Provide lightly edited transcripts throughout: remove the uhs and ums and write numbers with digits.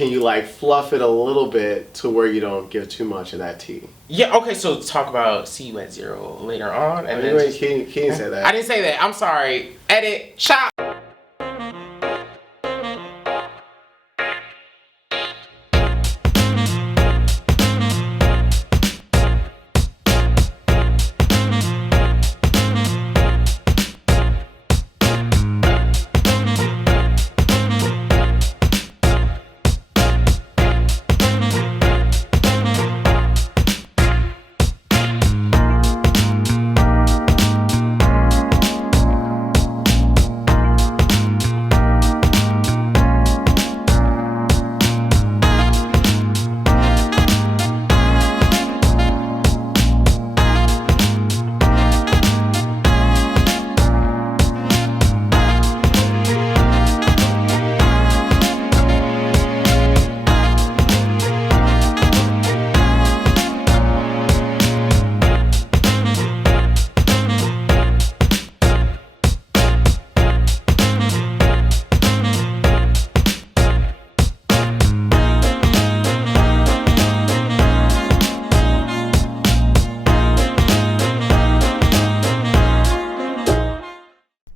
can you like fluff it a little bit to where you don't give too much of that tea? Yeah, okay, so talk about see you at 0 later on. And then he didn't say that. I didn't say that. I'm sorry. Edit. Chop.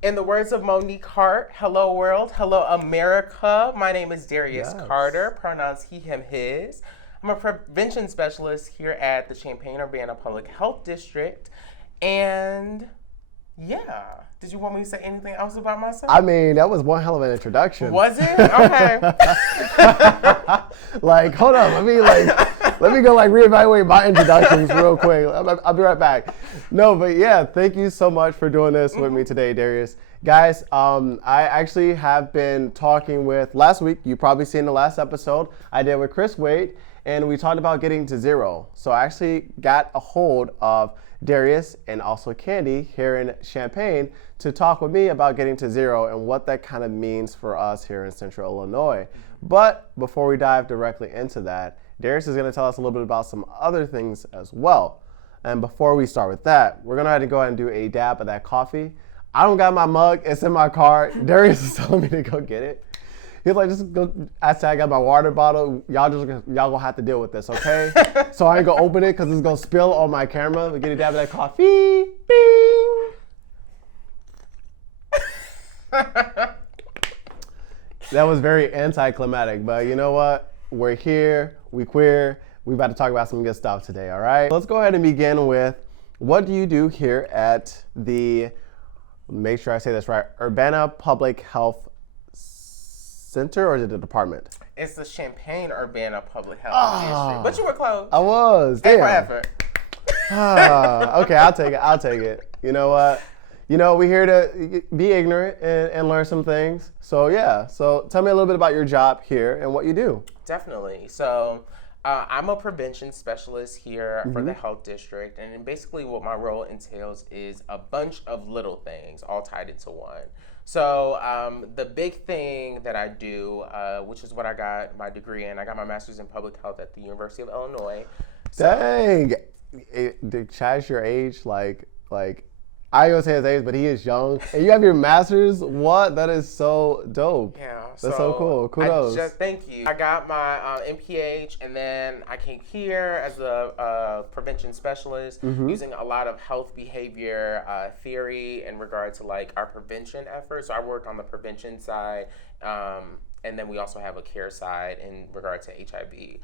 In the words of Monique Hart, hello world, hello America. My name is Derrius Carter, pronouns he, him, his. I'm a prevention specialist here at the Champaign-Urbana Public Health District. And yeah, did you want me to say anything else about myself? I mean, that was one hell of an introduction. Was it? Okay. Like, hold on, let me go like reevaluate my introductions real quick. I'll be right back. No, but yeah, thank you so much for doing this with me today, Derrius. Guys, I actually have been talking with, last week, you probably seen the last episode I did with Chris Wade, and we talked about getting to 0. So I actually got a hold of Derrius and also Candy here in Champaign to talk with me about getting to 0 and what that kind of means for us here in Central Illinois. But before we dive directly into that, Derrius is going to tell us a little bit about some other things as well. And before we start with that, we're going to go ahead and do a dab of that coffee. I don't got my mug. It's in my car. Derrius is telling me to go get it. He's like, just go. I said, I got my water bottle. Y'all gonna have to deal with this, okay? So I ain't gonna open it because it's gonna spill on my camera. We get a dab of that coffee. Bing. That was very anticlimactic, but you know what? We're here. We queer. We about to talk about some good stuff today, all right? Let's go ahead and begin with, what do you do here at the, make sure I say this right, Urbana Public Health Center, or is it the department? It's the Champaign-Urbana Public Health District. But you were close. I was. Damn. For effort. Okay, I'll take it. You know what? You know, we're here to be ignorant and learn some things. So yeah, so tell me a little bit about your job here and what you do. Definitely. So I'm a prevention specialist here for the health district. And basically what my role entails is a bunch of little things all tied into one. So the big thing that I do, which is what I got my degree in, I got my master's in public health at the University of Illinois. Dang. Did Chaz your age? Like I don't say his age, but he is young. And you have your master's? What? That is so dope. Yeah. That's so cool. Kudos. Thank you. I got my MPH, and then I came here as a prevention specialist using a lot of health behavior theory in regard to like our prevention efforts. So I work on the prevention side. And then we also have a care side in regard to HIV.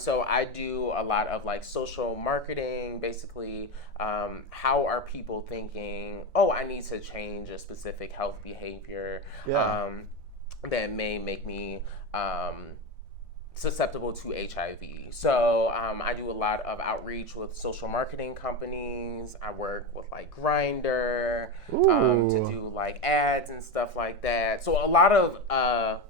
So I do a lot of like social marketing, basically. How are people thinking, oh, I need to change a specific health behavior that may make me susceptible to HIV. So I do a lot of outreach with social marketing companies. I work with like Grindr to do like ads and stuff like that. So a lot of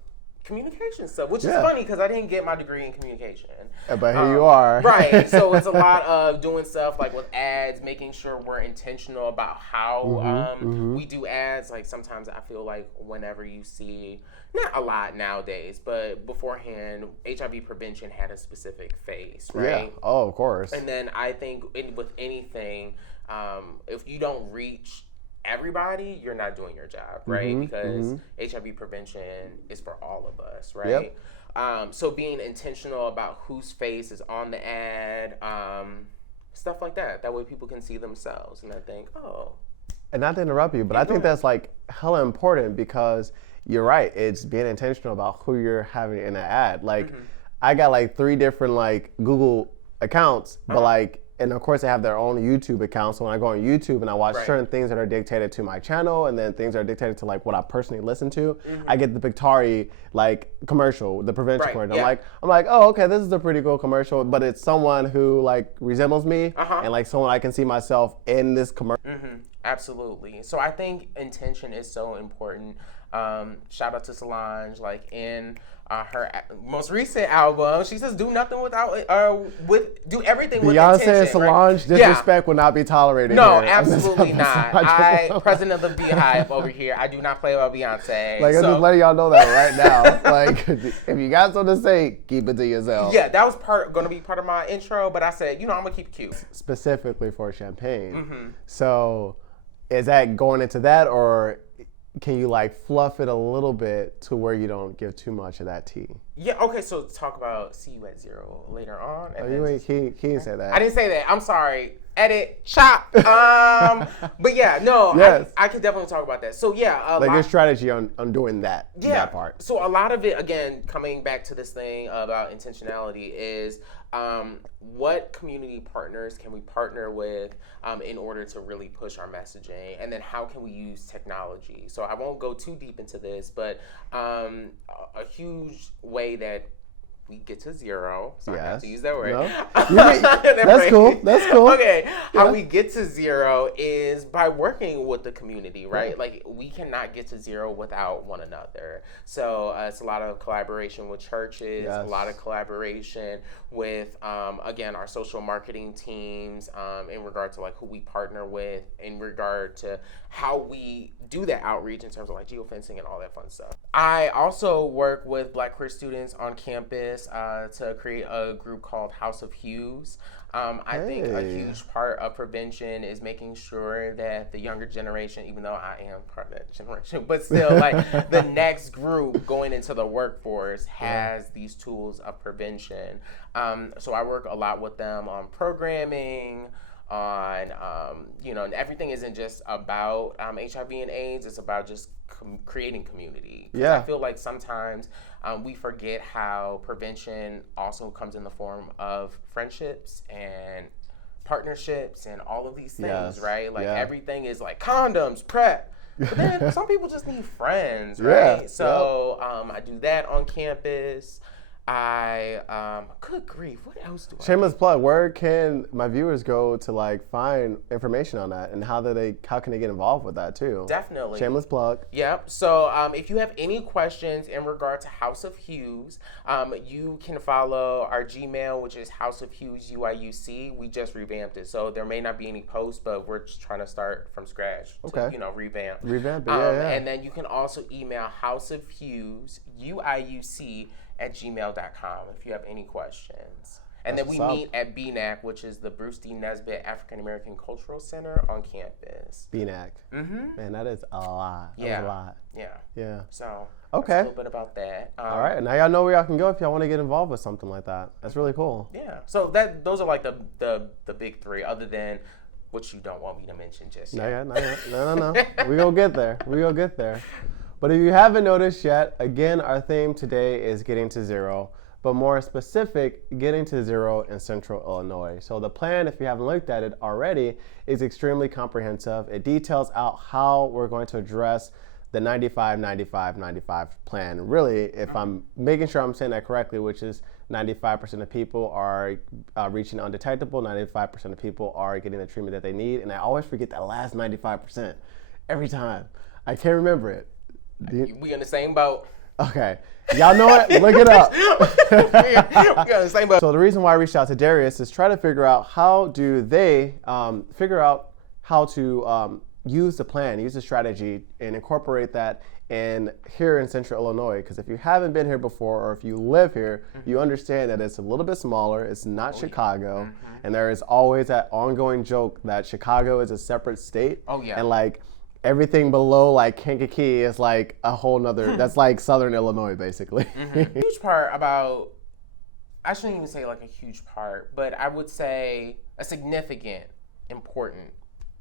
communication stuff, which is funny because I didn't get my degree in communication. But here you are. Right. So it's a lot of doing stuff like with ads, making sure we're intentional about how we do ads. Like sometimes I feel like whenever you see, not a lot nowadays, but beforehand, HIV prevention had a specific face, right? Yeah. Oh, of course. And then I think with anything, if you don't reach everybody, you're not doing your job, right? Because HIV prevention is for all of us, right? So being intentional about whose face is on the ad, stuff like that. That way people can see themselves and they think, oh. And not to interrupt you, but I think that's like hella important because you're right. It's being intentional about who you're having in an ad. Like, I got like 3 different like Google accounts, but like, and of course they have their own YouTube account. So when I go on YouTube and I watch certain things that are dictated to my channel, and then things that are dictated to like what I personally listen to, I get the Victari like commercial, the prevention commercial. I'm like, oh, okay, this is a pretty cool commercial, but it's someone who like resembles me and like someone I can see myself in this commercial. Absolutely. So I think intention is so important. Shout out to Solange, like in her most recent album, she says, "Do nothing without do everything with intention." Beyonce and Solange, disrespect will not be tolerated. No, here. absolutely not. I, president of the Beehive over here, I do not play about Beyonce. Like, I'm just letting y'all know that right now. Like, if you got something to say, keep it to yourself. Yeah, that was going to be part of my intro, but I said, I'm going to keep it cute. Specifically for Champaign. So, is that going into that, or can you like fluff it a little bit to where you don't give too much of that tea? Yeah, okay, so talk about see you at 0 later on. He didn't say that. I didn't say that. I'm sorry. Edit, chop. But yeah, no, yes. I could definitely talk about that. So yeah. Like your strategy on doing that, that part. So a lot of it, again, coming back to this thing about intentionality is what community partners can we partner with in order to really push our messaging, and then how can we use technology? So I won't go too deep into this, but a huge way that we get to 0. So I have to use that word. No. That's cool. That's cool. Okay. How we get to 0 is by working with the community, right? Like, we cannot get to 0 without one another. So it's a lot of collaboration with churches, a lot of collaboration with, again, our social marketing teams in regard to like who we partner with, in regard to how we do that outreach in terms of like geofencing and all that fun stuff. I also work with Black queer students on campus to create a group called House of Hues. I think a huge part of prevention is making sure that the younger generation, even though I am part of that generation, but still like the next group going into the workforce has these tools of prevention. So I work a lot with them on programming, on, and everything isn't just about HIV and AIDS. It's about just creating community. Yeah. I feel like sometimes we forget how prevention also comes in the form of friendships and partnerships and all of these things, right? Like everything is like condoms, PrEP. But then some people just need friends, right? So I do that on campus. Good grief, what else do I Shameless plug, where can my viewers go to like find information on that, and how can they get involved with that too? Definitely. Shameless plug. Yep. So if you have any questions in regard to House of Hues, you can follow our Gmail, which is House of Hues UIUC. We just revamped it, so there may not be any posts, but we're just trying to start from scratch to, revamp. Revamp it, And then you can also email House of Hues UIUC at gmail.com if you have any questions. And then we meet at BNAC, which is the Bruce D. Nesbitt African American Cultural Center on campus. BNAC. Man, that is a lot. That was a lot. Yeah. So that's a little bit about that. All right, now y'all know where y'all can go if y'all want to get involved with something like that. That's really cool. Yeah. So those are like the big 3, other than what you don't want me to mention just yet. No. We gonna get there. But if you haven't noticed yet, again, our theme today is getting to 0, but more specific, getting to 0 in Central Illinois. So the plan, if you haven't looked at it already, is extremely comprehensive. It details out how we're going to address the 95-95-95 plan. Really, if I'm making sure I'm saying that correctly, which is 95% of people are reaching undetectable, 95% of people are getting the treatment that they need, and I always forget that last 95% every time. I can't remember it. We in the same boat. Okay. Y'all know it? Look it up. we in the same boat. So the reason why I reached out to Derrius is try to figure out how do they figure out how to use the plan, use the strategy, and incorporate that here in Central Illinois. Because if you haven't been here before, or if you live here, you understand that it's a little bit smaller. It's not Chicago. And there is always that ongoing joke that Chicago is a separate state. Oh, yeah. And like, everything below like Kankakee is like a whole nother, that's like Southern Illinois basically. Huge part about, I shouldn't even say like a huge part, but I would say a significant, important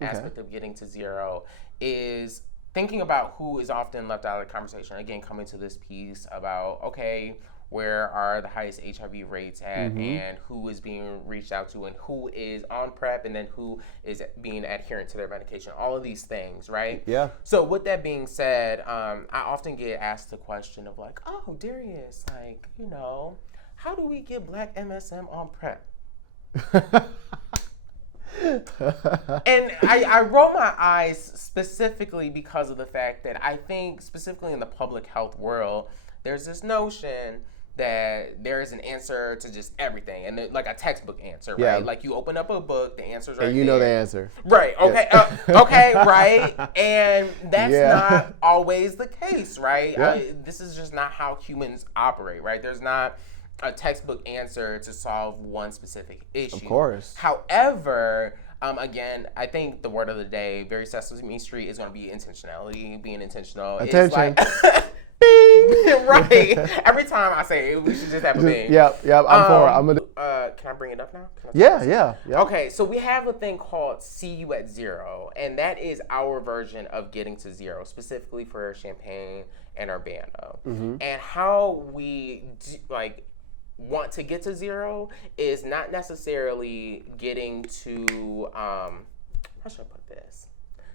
aspect of getting to zero is thinking about who is often left out of the conversation. Again, coming to this piece about, okay, where are the highest HIV rates at, and who is being reached out to, and who is on PrEP, and then who is being adherent to their medication. All of these things, right? Yeah. So with that being said, I often get asked the question of like, oh, Derrius, like, you know, how do we get Black MSM on PrEP? And I roll my eyes specifically because of the fact that I think specifically in the public health world, there's this notion that there is an answer to just everything, and like a textbook answer, right? Yeah. Like you open up a book, the answer's right there. And you know the answer. Right, okay, okay, right? And that's not always the case, right? Yeah. This is just not how humans operate, right? There's not a textbook answer to solve one specific issue. Of course. However, again, I think the word of the day, very Sesame Street, is going to be intentionality, being intentional. Attention. It's like, bing! Right. Every time I say it, we should just have a bing. Yep, I'm for it. I'm gonna. Can I bring it up now? Yeah. Okay, so we have a thing called See You at Zero, and that is our version of getting to zero, specifically for Champaign-Urbana. And how we want to get to zero is not necessarily getting to how should I put this?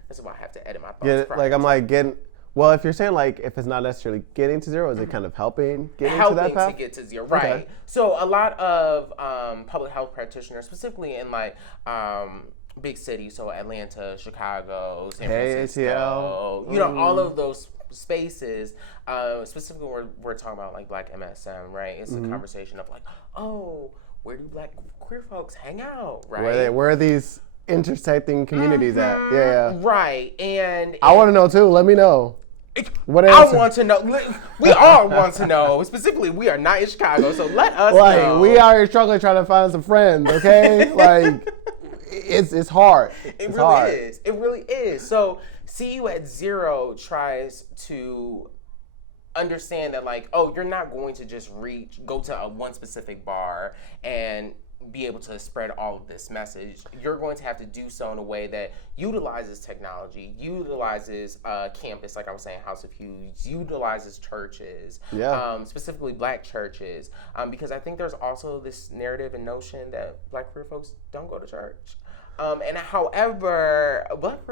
This is why I have to edit my thoughts. Yeah, like I'm like getting. Well, if you're saying like if it's not necessarily getting to zero, is it kind of helping to that path? To get to zero, right? Okay. So a lot of public health practitioners, specifically in like big cities, so Atlanta, Chicago, San Francisco, you know, all of those spaces, specifically we're talking about like Black MSM, right? It's a conversation of like, oh, where do Black queer folks hang out, right? Where are these intersecting communities at? Yeah. Right, and I want to know too. Let me know. I want to know. We all want to know. Specifically, we are not in Chicago, so let us know. We are here struggling trying to find some friends, okay? Like, it's hard. It really is. It really is. So, See You at Zero tries to understand that, like, oh, you're not going to just go to one specific bar and be able to spread all of this message. You're going to have to do so in a way that utilizes technology, utilizes campus, like I was saying, House of Hues, utilizes churches, specifically Black churches, because I think there's also this narrative and notion that Black queer folks don't go to church. And however,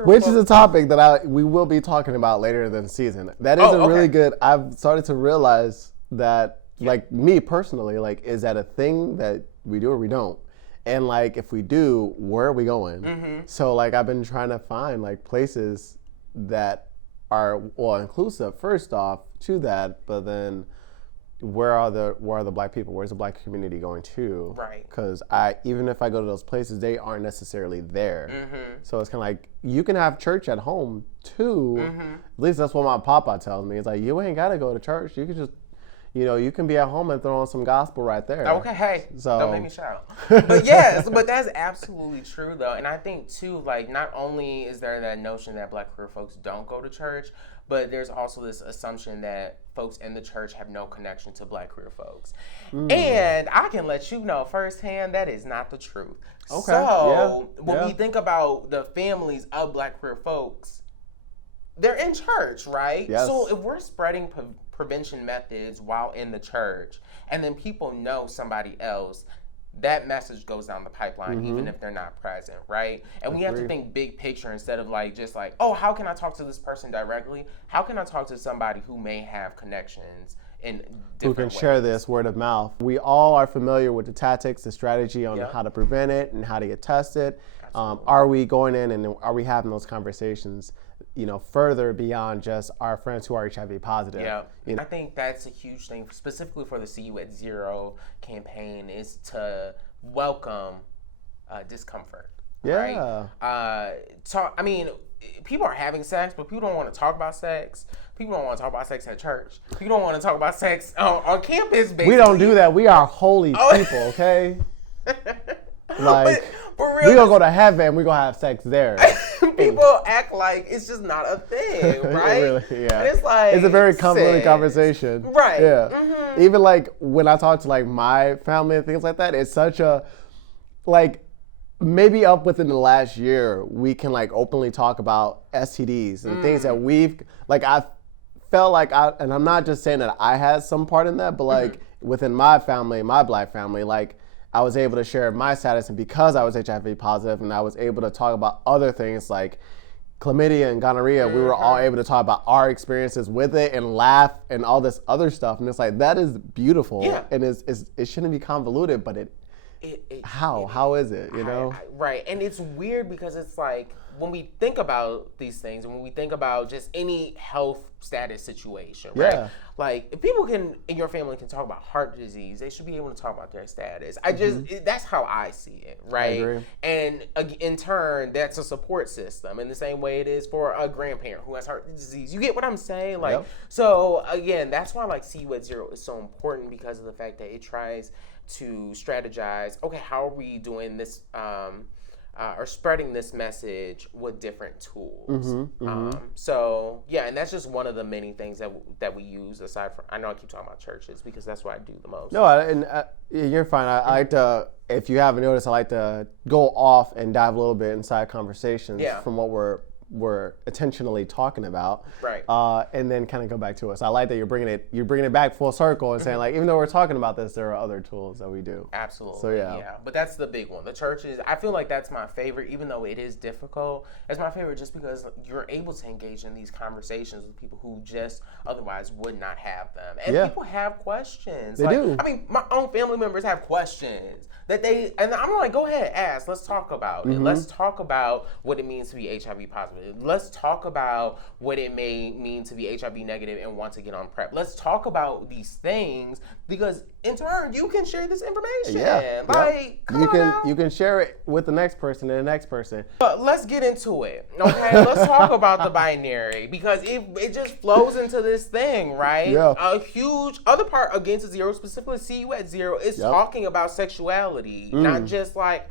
which is a topic that we will be talking about later in the season. That is really good. I've started to realize that, like me personally, like, is that a thing that we do or we don't? And like, if we do, where are we going? So like, I've been trying to find like places that are inclusive first off to that, but then where are the Black people? Where's the Black community going to? Right. Because even if I go to those places, they aren't necessarily there. So it's kind of like, you can have church at home too. At least that's what my papa tells me. It's like, you ain't got to go to church. You can just, you can be at home and throw on some gospel right there. Okay, hey, don't make me shout. But yes, but that's absolutely true though. And I think too, like, not only is there that notion that Black queer folks don't go to church, but there's also this assumption that folks in the church have no connection to Black queer folks. And I can let you know firsthand that is not the truth. Okay. So when we think about the families of Black queer folks, they're in church, right? Yes. So if we're spreading prevention methods while in the church, and then people know somebody else, that message goes down the pipeline, even if they're not present, right? And we have to think big picture instead of like, just like, oh, how can I talk to this person directly? How can I talk to somebody who may have connections in different who can ways? share this word of mouth? We all are familiar with the tactics, the strategy on how to prevent it and how to get tested. Are we going in and are we having those conversations, further beyond just our friends who are HIV positive? Yeah, I think that's a huge thing, specifically for the See You at Zero campaign, is to welcome discomfort. Yeah. Right? People are having sex, but people don't want to talk about sex. People don't want to talk about sex at church. People don't want to talk about sex on campus, basically. We don't do that. We are holy people, okay? Like, For real. We gonna go to heaven and we gonna have sex there. People act like it's just not a thing, right? Really, yeah. And it's like, it's a very convoluted conversation. Right. Yeah. Mm-hmm. Even like when I talk to like my family and things like that, it's such a, like, maybe up within the last year, we can like openly talk about STDs and things that we've, like, I felt like and I'm not just saying that I had some part in that, but like within my family, my Black family, like, I was able to share my status, and because I was HIV positive and I was able to talk about other things like chlamydia and gonorrhea, we were all able to talk about our experiences with it and laugh and all this other stuff. And it's like, that is beautiful. Yeah. And it shouldn't be convoluted, but how is it, you know? Right. And it's weird because it's like, when we think about these things, when we think about just any health status situation, right? Yeah. Like, if people in your family can talk about heart disease, they should be able to talk about their status. That's how I see it, right? I agree. And in turn, that's a support system in the same way it is for a grandparent who has heart disease. You get what I'm saying? Like, so again, that's why like See You at Zero is so important, because of the fact that it tries to strategize, okay, how are we doing this, or spreading this message with different tools. So yeah, and that's just one of the many things that we use, aside from, I know I keep talking about churches because that's what I do the most. No, and you're fine. I like to, if you haven't noticed, I like to go off and dive a little bit inside conversations from what we're intentionally talking about, right? And then kind of go back to us. I like that you're bringing it back full circle and saying, like, even though we're talking about this, there are other tools that we do. Absolutely. So yeah. But that's the big one. The churches, I feel like that's my favorite, even though it is difficult. It's my favorite just because you're able to engage in these conversations with people who just otherwise would not have them. And people have questions. They do. I mean, my own family members have questions and I'm like, go ahead, ask. Let's talk about it. Let's talk about what it means to be HIV positive. Let's talk about what it may mean to be HIV negative and want to get on PrEP. Let's talk about these things, because in turn you can share this information. You can share it with the next person and the next person. But let's get into it, okay? Let's talk about the binary, because it just flows into this thing, right? Yeah. A huge other part Against Zero, specifically See You at Zero, is talking about sexuality, not just like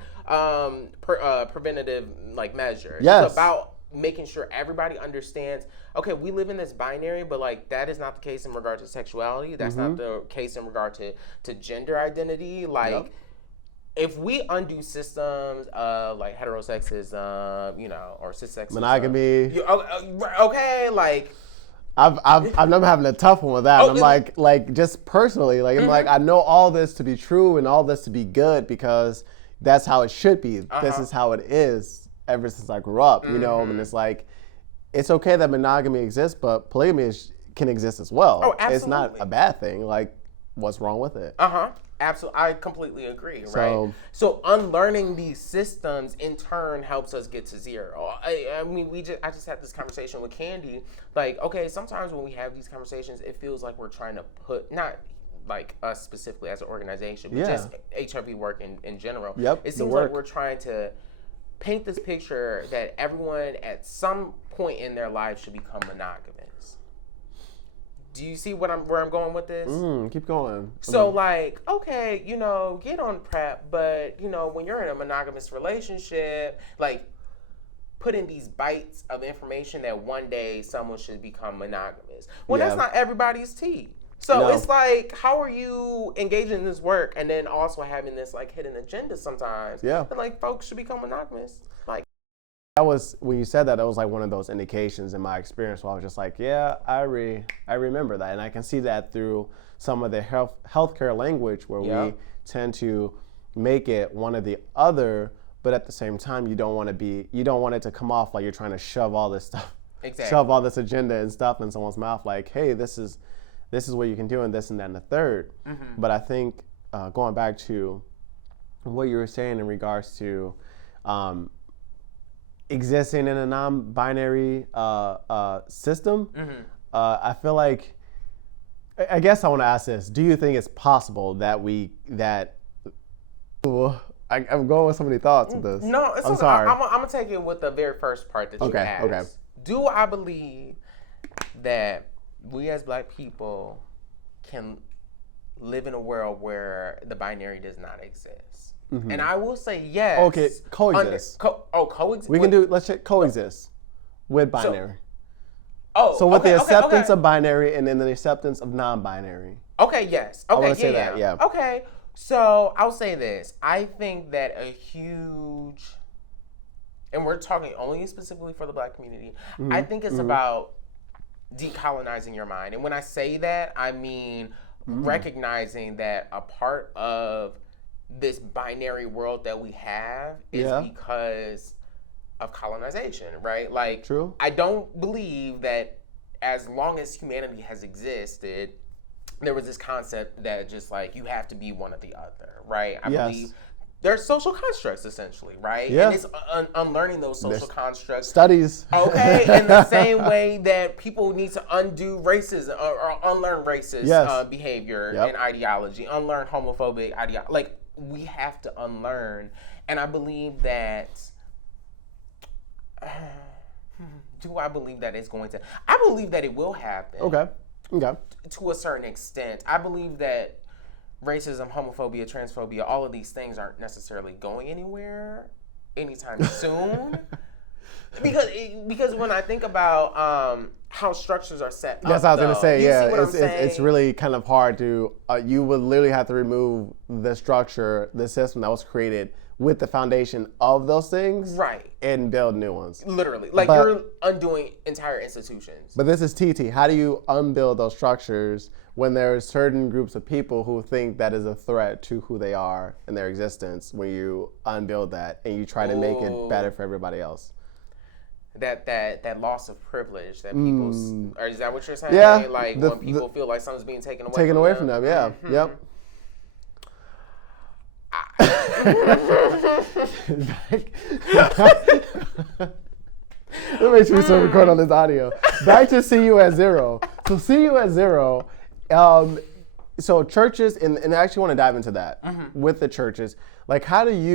preventative like measures. Yes. It's about making sure everybody understands, okay, we live in this binary, but like that is not the case in regard to sexuality. That's not the case in regard to gender identity. Like, if we undo systems of like heterosexism, or cissexism, monogamy, okay, like I'm never having a tough one with that. I'm like just personally, like I'm like, I know all this to be true and all this to be good because that's how it should be. This is how it is ever since I grew up, you know. And it's like, it's okay that monogamy exists, but polygamy can exist as well. Oh, absolutely. It's not a bad thing. Like, what's wrong with it? Absolutely, I completely agree. Right. So unlearning these systems in turn helps us get to zero. I mean, I just had this conversation with Candy. Like, okay, sometimes when we have these conversations, it feels like we're trying to put, not like us specifically as an organization, but just HIV work in general. It seems like we're trying to paint this picture that everyone at some point in their life should become monogamous. Do you see where I'm going with this? Keep going. So like, okay, get on PrEP, but when you're in a monogamous relationship, like, put in these bites of information that one day someone should become monogamous. Well, that's not everybody's tea. So it's like, how are you engaging in this work and then also having this like hidden agenda sometimes? Yeah. And like, folks should become monogamous. Like, that was, when you said that, that was like one of those indications in my experience where I was just like, yeah, I remember that. And I can see that through some of the healthcare language where we tend to make it one or the other, but at the same time, you don't want it to come off like you're trying to shove all this stuff, shove all this agenda and stuff in someone's mouth. Like, hey, this is what you can do, and this and that and the third. But I think going back to what you were saying in regards to existing in a non-binary system, I feel like, I guess I want to ask this: do you think it's possible that I'm going with so many thoughts with this. No, I'm sorry. I'm gonna take it with the very first part that you asked. Okay. Do I believe that we as Black people can live in a world where the binary does not exist? And I will say yes. Okay, coexist. Coexist. We can do, let's check coexist with binary. So with the acceptance of binary and then the acceptance of non-binary. Okay, yes. Okay, I want to say that, yeah. Okay, so I'll say this. I think that a huge, and we're talking only specifically for the Black community, I think it's about decolonizing your mind. And when I say that, I mean recognizing that a part of this binary world that we have is because of colonization, right? Like, True. I don't believe that as long as humanity has existed, there was this concept that just like you have to be one or the other, right? I believe there's social constructs essentially, right? Yeah. And it's unlearning those social constructs. Studies. Okay, in the same way that people need to undo racism or unlearn racist behavior and ideology, unlearn homophobic ideology. Like, we have to unlearn. And I believe that, do I believe that it's going to? I believe that it will happen. Okay. To a certain extent. I believe that racism, homophobia, transphobia, all of these things aren't necessarily going anywhere anytime soon. Because when I think about how structures are set up, that's what I was going to say, yeah. It's really kind of hard to, you would literally have to remove the structure, the system that was created with the foundation of those things, right, and build new ones. Literally, like you're undoing entire institutions. But this is TT. How do you unbuild those structures when there are certain groups of people who think that is a threat to who they are and their existence? When you unbuild that and you try to make it better for everybody else. That loss of privilege that people, or is that what you're saying? Yeah, like when people feel like something's being taken away from them. Yeah. Mm-hmm. Yep. Let me choose to record on this audio. Back to See You at Zero. So See You at Zero. So churches, and I actually want to dive into that with the churches. Like, how does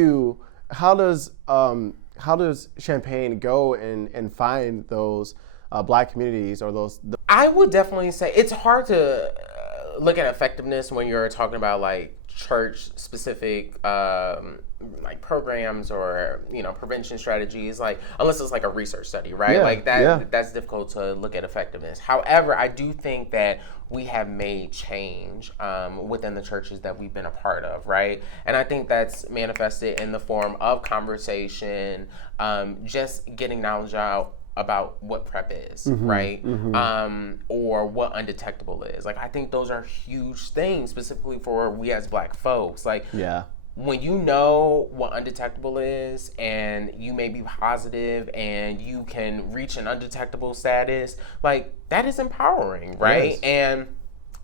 Champaign go and find those Black communities or those? I would definitely say it's hard to look at effectiveness when you're talking about like church specific like programs or prevention strategies, like unless it's like a research study, right? That's difficult to look at effectiveness. However, I do think that we have made change within the churches that we've been a part of, right? And I think that's manifested in the form of conversation, just getting knowledge out about what PrEP is, right? Or what undetectable is. Like, I think those are huge things, specifically for we as Black folks. Like, when you know what undetectable is and you may be positive and you can reach an undetectable status, like, that is empowering, right? Yes. And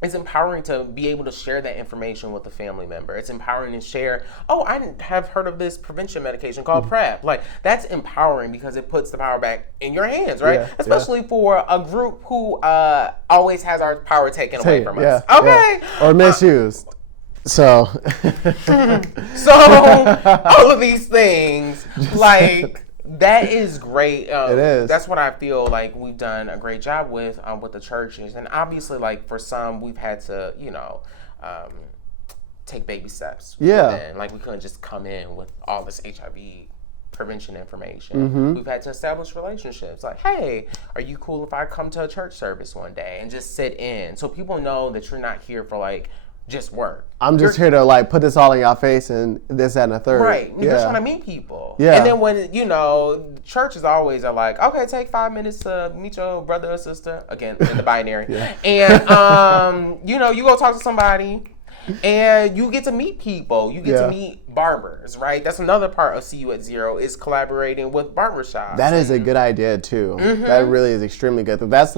it's empowering to be able to share that information with a family member. It's empowering to share, I have heard of this prevention medication called PrEP. Like, that's empowering because it puts the power back in your hands, right? Yeah, especially for a group who always has our power taken away from us. Okay. Yeah. Or misused. So all of these things, like, that is great. It is. That's what I feel like we've done a great job with the churches. And obviously, like, for some, we've had to, take baby steps. Yeah. Like, we couldn't just come in with all this HIV prevention information. We've had to establish relationships. Like, hey, are you cool if I come to a church service one day and just sit in? So people know that you're not here for, like, just work. I'm just here to like put this all in your face and this, that, and the third. Right. You're just trying to meet people. Yeah. And then when, churches always are like, okay, take 5 minutes to meet your brother or sister. Again, in the binary. And, you go talk to somebody and you get to meet people. You get to meet barbers, right? That's another part of See You at Zero is collaborating with barbershops. That is a good idea too. That really is extremely good. That's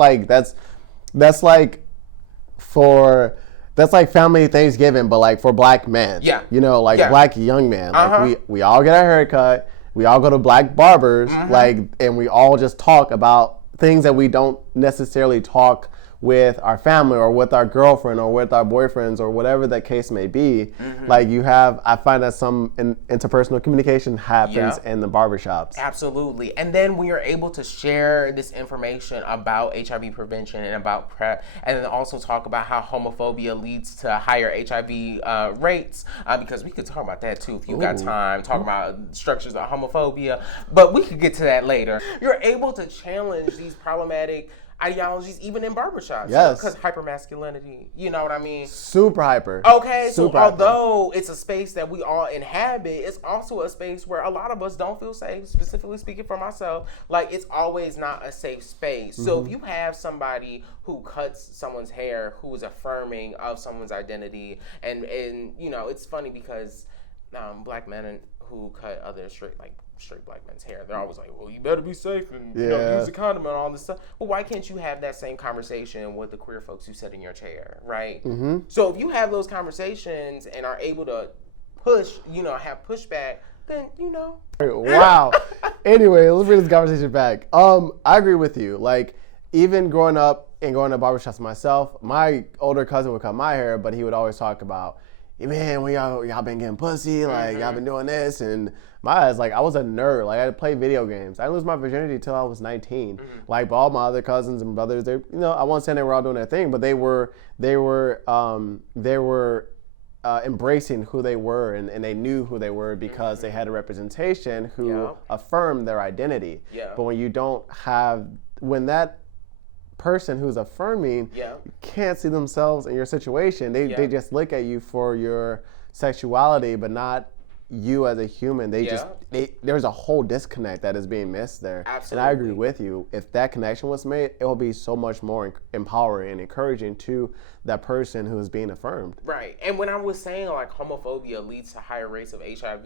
like family Thanksgiving, but like for Black men. Yeah. Black young men. Like we all get our haircut. We all go to Black barbers. And we all just talk about things that we don't necessarily talk with our family or with our girlfriend or with our boyfriends or whatever that case may be. Like I find that some interpersonal communication happens in the barbershops. Absolutely. And then we are able to share this information about HIV prevention and about PrEP, and then also talk about how homophobia leads to higher HIV rates, because we could talk about that too if you got time, talk about structures of homophobia, but we could get to that later. You're able to challenge these problematic ideologies even in barbershops. Yes. Because hyper-masculinity, you know what I mean? Super hyper. Okay, so Super hyper. Although it's a space that we all inhabit, it's also a space where a lot of us don't feel safe, specifically speaking for myself. Like, it's always not a safe space. So if you have somebody who cuts someone's hair, who is affirming of someone's identity, and you know, it's funny because black men who cut other straight black men's hair, they're always like, well, you better be safe and you know, use a condom and all this stuff. Well, why can't you have that same conversation with the queer folks who sit in your chair, right? So if you have those conversations and are able to push, you know, have pushback, then, you know. Wow. Anyway, let's bring this conversation back. I agree with you. Like, even growing up and going to barbershops myself, my older cousin would cut my hair, but he would always talk about, hey, man, when y'all been getting pussy, like, y'all been doing this, and my eyes, like, I was a nerd. Like, I played video games. I didn't lose my virginity until I was 19. Like, but all my other cousins and brothers, they, you know, I won't say they were all doing their thing, but they were embracing who they were, and they knew who they were because they had a representation who affirmed their identity. But when you don't have, when that person who's affirming can't see themselves in your situation, they just look at you for your sexuality, but not you as a human. There's a whole disconnect that is being missed there. Absolutely. And I agree with you. If that connection was made, it will be so much more empowering and encouraging to that person who is being affirmed. Right. And when I was saying like homophobia leads to higher rates of HIV,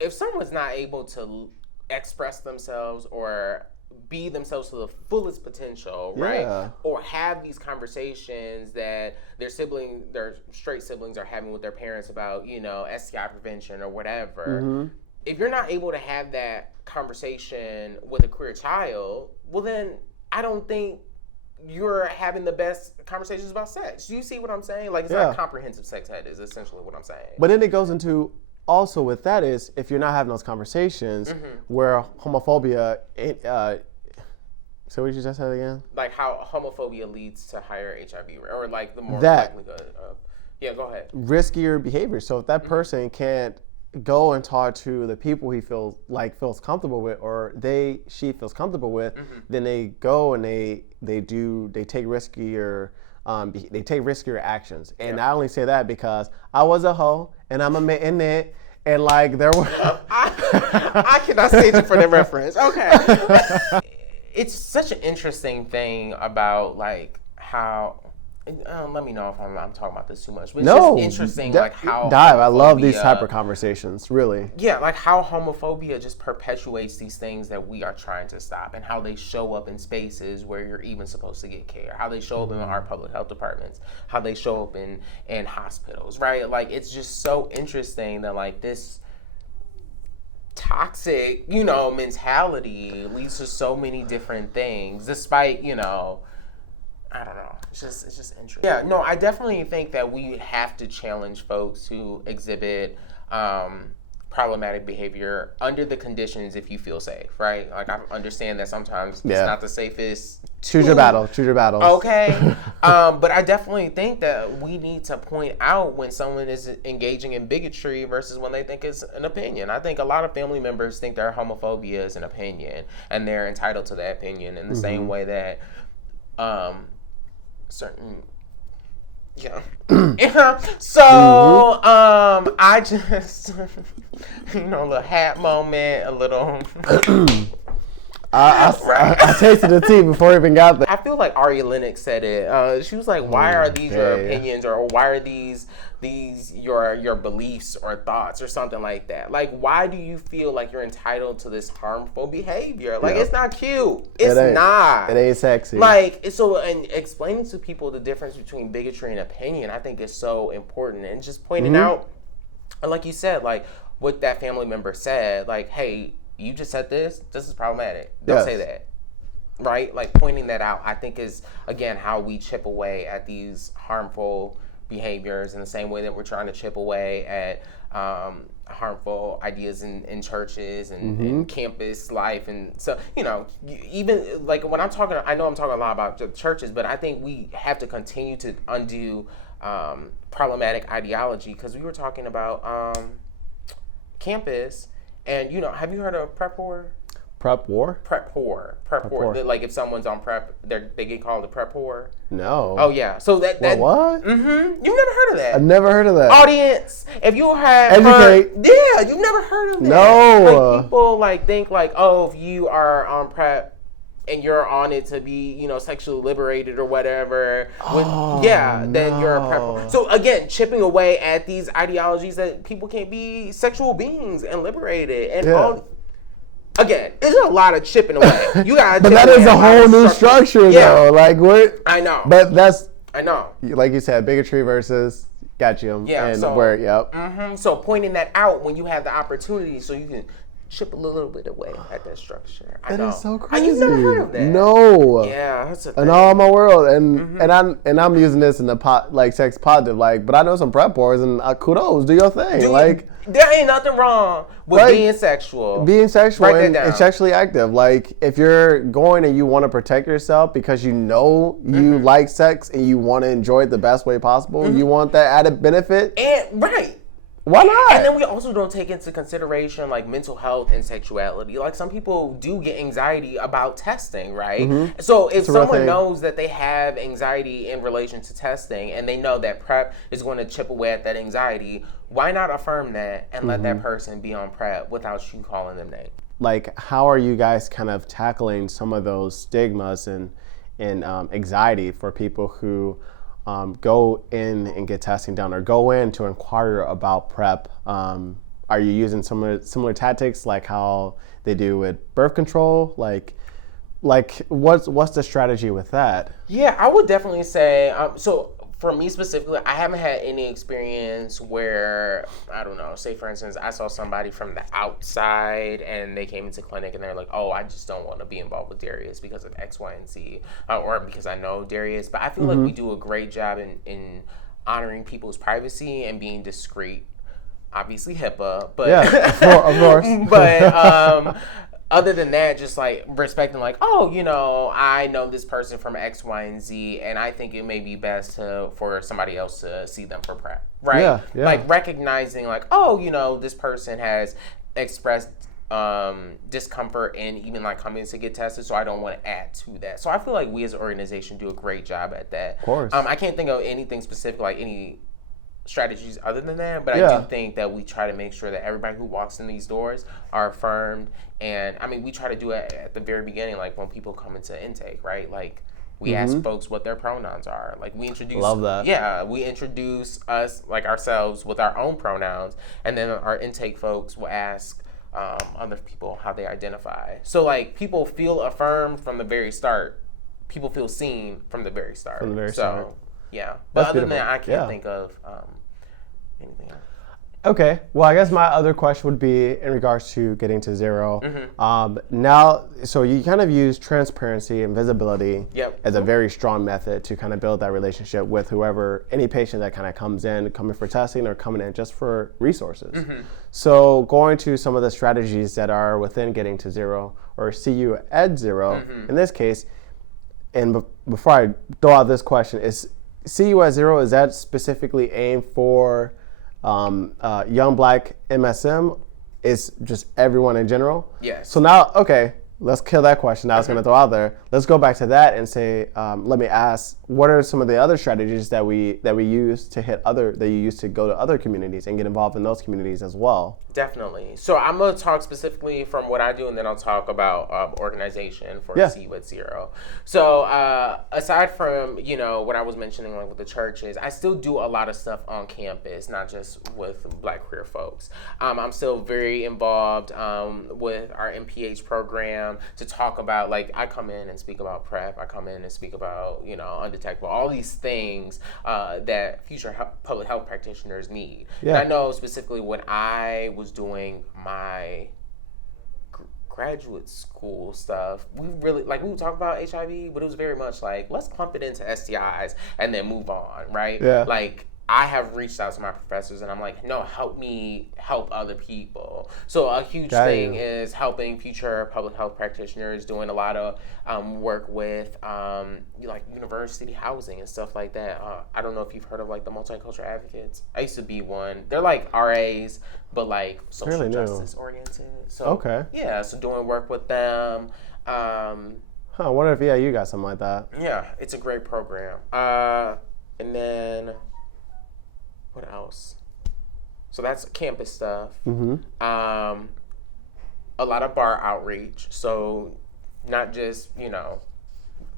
if someone's not able to express themselves or be themselves to the fullest potential, right? Or have these conversations that their straight siblings are having with their parents about, you know, STI prevention or whatever. If you're not able to have that conversation with a queer child, well then I don't think you're having the best conversations about sex. You see what I'm saying? Like, it's not comprehensive sex ed is essentially what I'm saying. But then it goes into, also with that is, if you're not having those conversations where homophobia, so what you just said again? Like how homophobia leads to higher HIV, or like the more likelihood of, go ahead. Riskier behavior. So if that person can't go and talk to the people he feels comfortable with, or she feels comfortable with, then they go and they take riskier actions. And I only say that because I was a hoe and I'm admitting it, and like there were I cannot stage it for the reference. Okay. It's such an interesting thing about like how. Let me know if I'm talking about this too much. But it's just interesting, like how dive. I love these type of conversations, really. Yeah, like how homophobia just perpetuates these things that we are trying to stop, and how they show up in spaces where you're even supposed to get care, how they show up in our public health departments, how they show up in hospitals, right? Like, it's just so interesting that like this toxic, you know, mentality leads to so many different things, despite, you know, I don't know. It's just interesting. Yeah, no, I definitely think that we have to challenge folks who exhibit problematic behavior under the conditions if you feel safe, right? Like, I understand that sometimes it's not the safest. Choose your battles. Okay. But I definitely think that we need to point out when someone is engaging in bigotry versus when they think it's an opinion. I think a lot of family members think their homophobia is an opinion, and they're entitled to that opinion in the same way that certain so I just a little hat moment, a little I tasted the tea before I even got there. I feel like Aria Lennox said it. She was like, why are these your opinions, or why are these your beliefs or thoughts or something like that? Like, why do you feel like you're entitled to this harmful behavior? Like, it's not cute. It's not. It ain't sexy. Like, so, and explaining to people the difference between bigotry and opinion, I think is so important. And just pointing out, like you said, like what that family member said, like, hey, you just said this is problematic. Don't say that. right? Like pointing that out, I think is, again, how we chip away at these harmful behaviors in the same way that we're trying to chip away at harmful ideas in churches and in campus life. And so, even like when I'm talking, I know I'm talking a lot about the churches, but I think we have to continue to undo problematic ideology, because we were talking about campus, and have you heard of prep whore? Prep war? Prep whore. Like if someone's on prep, they get called a prep whore. No. Oh yeah. So that what? Mm-hmm. You've never heard of that? I've never heard of that. Audience, if you have educate. Yeah, you've never heard of that. No. Like people think like, oh, if you are on prep and you're on it to be, sexually liberated or whatever, then you're a prep whore. So again, chipping away at these ideologies that people can't be sexual beings and liberated and all. Again, there's a lot of chipping away. You gotta. But that is a whole new structure, though. Like what? I know. But that's. I know. Like you said, bigotry versus got you. Yeah. And so, where? Yep. Mm-hmm. So pointing that out when you have the opportunity, so you can chip a little bit away at that structure. I know. That is so crazy. You've never heard of that? No. Yeah, that's a thing. In all my world, and I'm using this in the sex positive, but I know some prep whores, and kudos, do your thing. There ain't nothing wrong with being sexual. Being sexual and sexually active. Like if you're going and you want to protect yourself because you like sex and you want to enjoy it the best way possible, you want that added benefit. And right. Why not? And then we also don't take into consideration like mental health and sexuality. Like some people do get anxiety about testing, right? Mm-hmm. So if someone knows that they have anxiety in relation to testing and they know that prep is going to chip away at that anxiety, why not affirm that and let that person be on prep without you calling them names? Like, how are you guys kind of tackling some of those stigmas and anxiety for people who go in and get testing done or go in to inquire about prep? Are you using similar tactics like how they do with birth control? Like what's the strategy with that? Yeah, I would definitely say, so for me specifically, I haven't had any experience where, I don't know, say for instance, I saw somebody from the outside and they came into clinic and they're like, oh, I just don't want to be involved with Derrius because of X, Y, and Z, or because I know Derrius. But I feel like we do a great job in honoring people's privacy and being discreet. Obviously HIPAA, but yeah, of course. But other than that, just like respecting, like, oh, I know this person from X, Y, and Z, and I think it may be best for somebody else to see them for prep, right? Yeah. Like recognizing, like, oh, this person has expressed discomfort in even like coming to get tested, so I don't want to add to that. So I feel like we as an organization do a great job at that. Of course. I can't think of anything specific, like any strategies other than that, but I do think that we try to make sure that everybody who walks in these doors are affirmed. And I mean, we try to do it at the very beginning, like when people come into intake, right? Like we ask folks what their pronouns are. Like we introduce, love that. Yeah, we introduce us, like ourselves, with our own pronouns, and then our intake folks will ask other people how they identify. So like people feel affirmed from the very start. People feel seen from the very start. From the very start. Yeah, but That's other beautiful. than that, I can't think of anything else. Okay, well, I guess my other question would be in regards to getting to zero. Now, so you kind of use transparency and visibility as a very strong method to kind of build that relationship with any patient that kind of coming for testing or coming in just for resources. So going to some of the strategies that are within getting to zero or see you at zero, in this case, and before I throw out this question, is see you at zero, is that specifically aimed for young black MSM? Is just everyone in general? Yes. So now, okay, let's kill that question I was going to throw out there. Let's go back to that and say, let me ask, what are some of the other strategies that we use to that you use to go to other communities and get involved in those communities as well? Definitely. So I'm going to talk specifically from what I do, and then I'll talk about organization for See You at Zero. So aside from, what I was mentioning, like with the churches, I still do a lot of stuff on campus, not just with black queer folks. I'm still very involved with our MPH program to talk about, like, I come in and speak about PrEP. I come in and speak about, undetectable, all these things that future public health practitioners need. Yeah. And I know specifically when I was doing my graduate school stuff, we really, like, we would talk about HIV, but it was very much like, let's clump it into STIs and then move on, right? Yeah. Like, I have reached out to my professors and I'm like, no, help me help other people. So a huge thing is helping future public health practitioners, doing a lot of work with like university housing and stuff like that. I don't know if you've heard of like the multicultural advocates. I used to be one. They're like RAs, but like social justice oriented. So yeah, so doing work with them. I wonder if you got something like that. Yeah, it's a great program. And then what else? So that's campus stuff. A lot of bar outreach. So not just,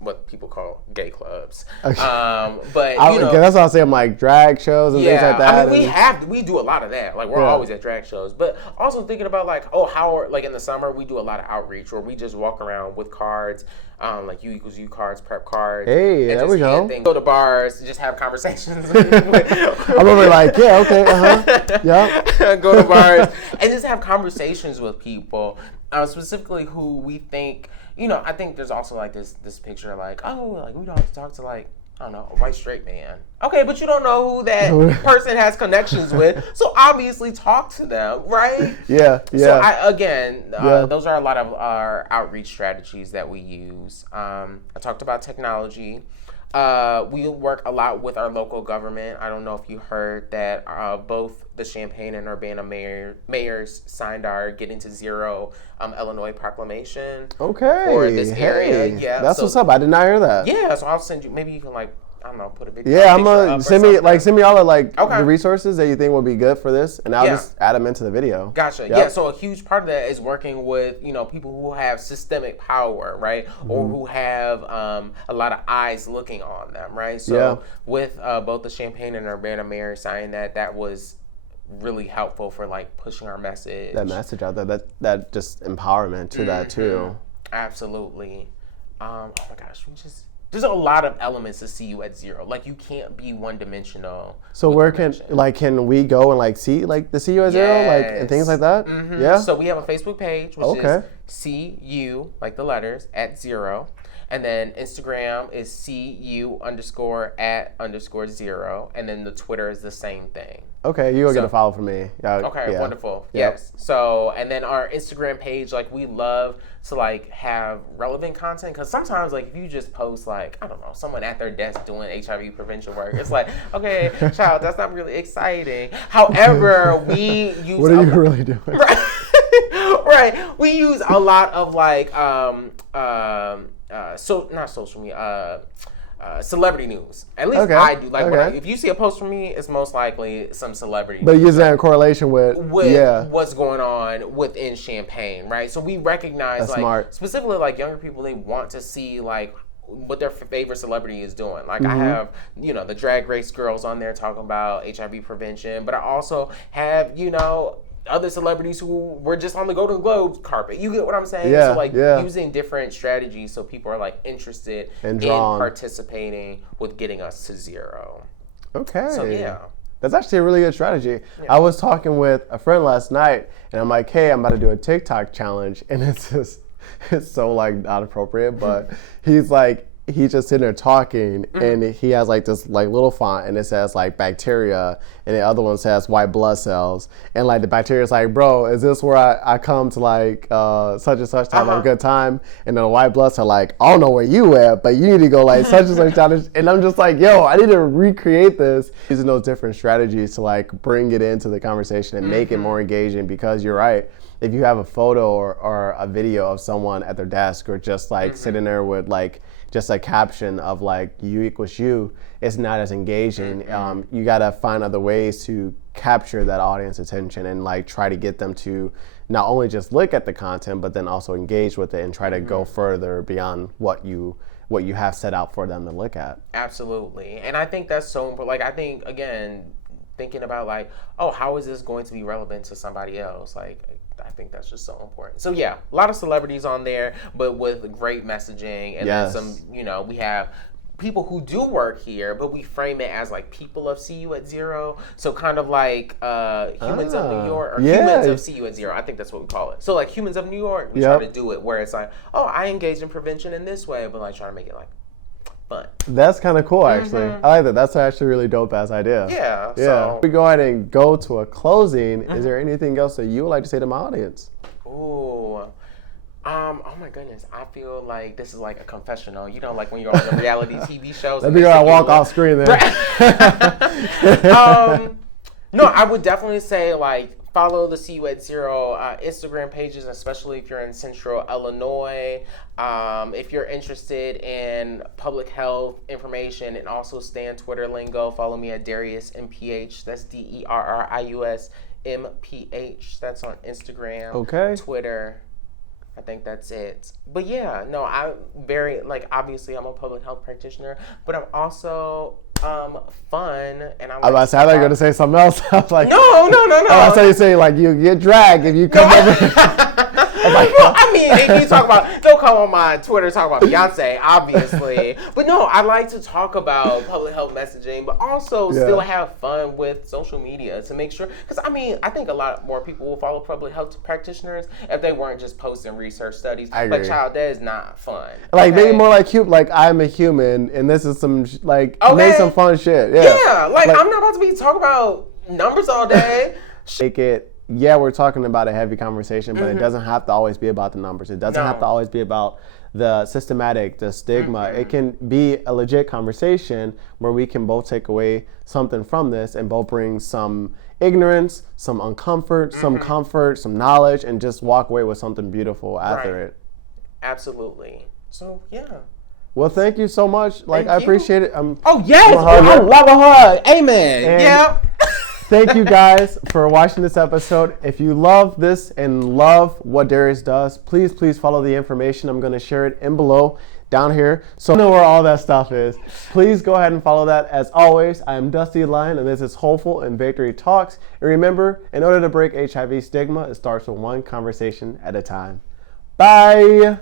what people call gay clubs. But that's what I say. I'm like drag shows and things like that. I mean, we do a lot of that. Like we're always at drag shows, but also thinking about like, like in the summer we do a lot of outreach where we just walk around with cards, like U=U cards, prep cards. Hey, there we go. Go to bars, just have conversations. I'm over like, yeah, okay, yeah. Go to bars and just have conversations with people, specifically who we think. I think there's also like this picture like, like we don't have to talk to like, I don't know, a white straight man. Okay, but you don't know who that person has connections with, so obviously talk to them, right? Yeah. So those are a lot of our outreach strategies that we use. I talked about technology. We work a lot with our local government. I don't know if you heard that both the Champaign and Urbana mayors signed our Getting to Zero Illinois proclamation for this area. Yeah, that's what's up. I did not hear that. Yeah, so I'll send you. Maybe you can like, I don't know, put a big I'm gonna send me all of like the resources that you think will be good for this, and I'll just add them into the video. Gotcha. Yep. Yeah. So a huge part of that is working with people who have systemic power, right, or who have a lot of eyes looking on them, right. So with both the Champaign and Urbana mayor signing that was really helpful for like pushing our message. That message out there, that just empowerment to that too. Absolutely. Oh my gosh, there's a lot of elements to CU at Zero. Like you can't be one dimensional. So where can we go and like see like the CU at Zero, like and things like that? Yeah. So we have a Facebook page which is CU, like the letters, at Zero. And then Instagram is CU_@_0. And then the Twitter is the same thing. Okay, you go get a follow from me. Okay, wonderful. Yep. Yes. So, and then our Instagram page, like we love to like have relevant content, because sometimes like if you just post like, I don't know, someone at their desk doing HIV prevention work, it's like, okay, child, that's not really exciting. However, we use what are you really doing? Right. We use a lot of like not social media, celebrity news. At least I do. Like if you see a post from me, it's most likely some celebrity. But use that in correlation with what's going on within Champaign, right? So we recognize that's smart. Specifically like younger people, they want to see like what their favorite celebrity is doing. Like I have, the Drag Race girls on there talking about HIV prevention, but I also have, other celebrities who were just on the Golden Globes carpet. You get what I'm saying? Yeah, so using different strategies so people are like interested in participating with getting us to zero. Okay. So yeah. That's actually a really good strategy. Yeah. I was talking with a friend last night and I'm like, hey, I'm about to do a TikTok challenge, and it's so like not appropriate, but he's just sitting there talking and he has like this like little font and it says like bacteria and the other one says white blood cells, and like the bacteria is like, bro, is this where I come to like such and such time, a good time? And then the white blood cell like, I don't know where you at, but you need to go like such and such time. And I'm just like, yo, I need to recreate this using those different strategies to like bring it into the conversation and make it more engaging, because you're right. If you have a photo or a video of someone at their desk or just like sitting there with like just a caption of like U=U, it's not as engaging. You gotta find other ways to capture that audience attention and like try to get them to not only just look at the content, but then also engage with it and try to go further beyond what you have set out for them to look at. Absolutely. And I think that's so important. Like I think, again, thinking about like, how is this going to be relevant to somebody else? Like, I think that's just so important. So yeah, a lot of celebrities on there, but with great messaging, and then some, we have people who do work here, but we frame it as like people of See You at Zero. So kind of like humans of New York or humans of See You at Zero. I think that's what we call it. So like humans of New York, we try to do it where it's like, oh, I engage in prevention in this way, but like trying to make it like fun. That's kind of cool, actually. I like that. That's actually a really dope ass idea. Yeah. So we go ahead and go to a closing. Is there anything else that you would like to say to my audience? Ooh. Oh my goodness, I feel like this is like a confessional. You know, like when you're on the reality TV shows. Let me go and walk off screen there. No, I would definitely say like follow the See You at Zero Instagram pages, especially if you're in Central Illinois. If you're interested in public health information and also stay on Twitter lingo, follow me at Derrius MPH. That's DERRIUS MPH. That's on Instagram, Twitter. I think that's it. But yeah, no, I'm very, like, obviously I'm a public health practitioner, but I'm also fun, and I thought you were going to say something else. I was like, no. I saw you say, like, you get dragged if you come over. Well, I mean, if you talk about, don't come on my Twitter talk about Beyonce, obviously. But no, I like to talk about public health messaging, but also still have fun with social media to make sure. Because, I mean, I think a lot more people will follow public health practitioners if they weren't just posting research studies. But, child, that is not fun. Like, maybe more like I'm a human, and this is some, make some fun shit. Yeah, like, I'm not about to be talking about numbers all day. Make it. Yeah, we're talking about a heavy conversation, but it doesn't have to always be about the numbers. It doesn't have to always be about the systematic, the stigma. It can be a legit conversation where we can both take away something from this and both bring some ignorance, some uncomfort, some comfort, some knowledge, and just walk away with something beautiful after it. Absolutely. So, yeah. Well, thank you so much. Like, I appreciate it. Oh, yes. I love a hug. Amen. Yep. Thank you guys for watching this episode. If you love this and love what Derrius does, please follow the information. I'm going to share it in below down here. So you know where all that stuff is. Please go ahead and follow that. As always, I am Dusty Lion, and this is Hopeful and Victory Talks. And remember, in order to break HIV stigma, it starts with one conversation at a time. Bye.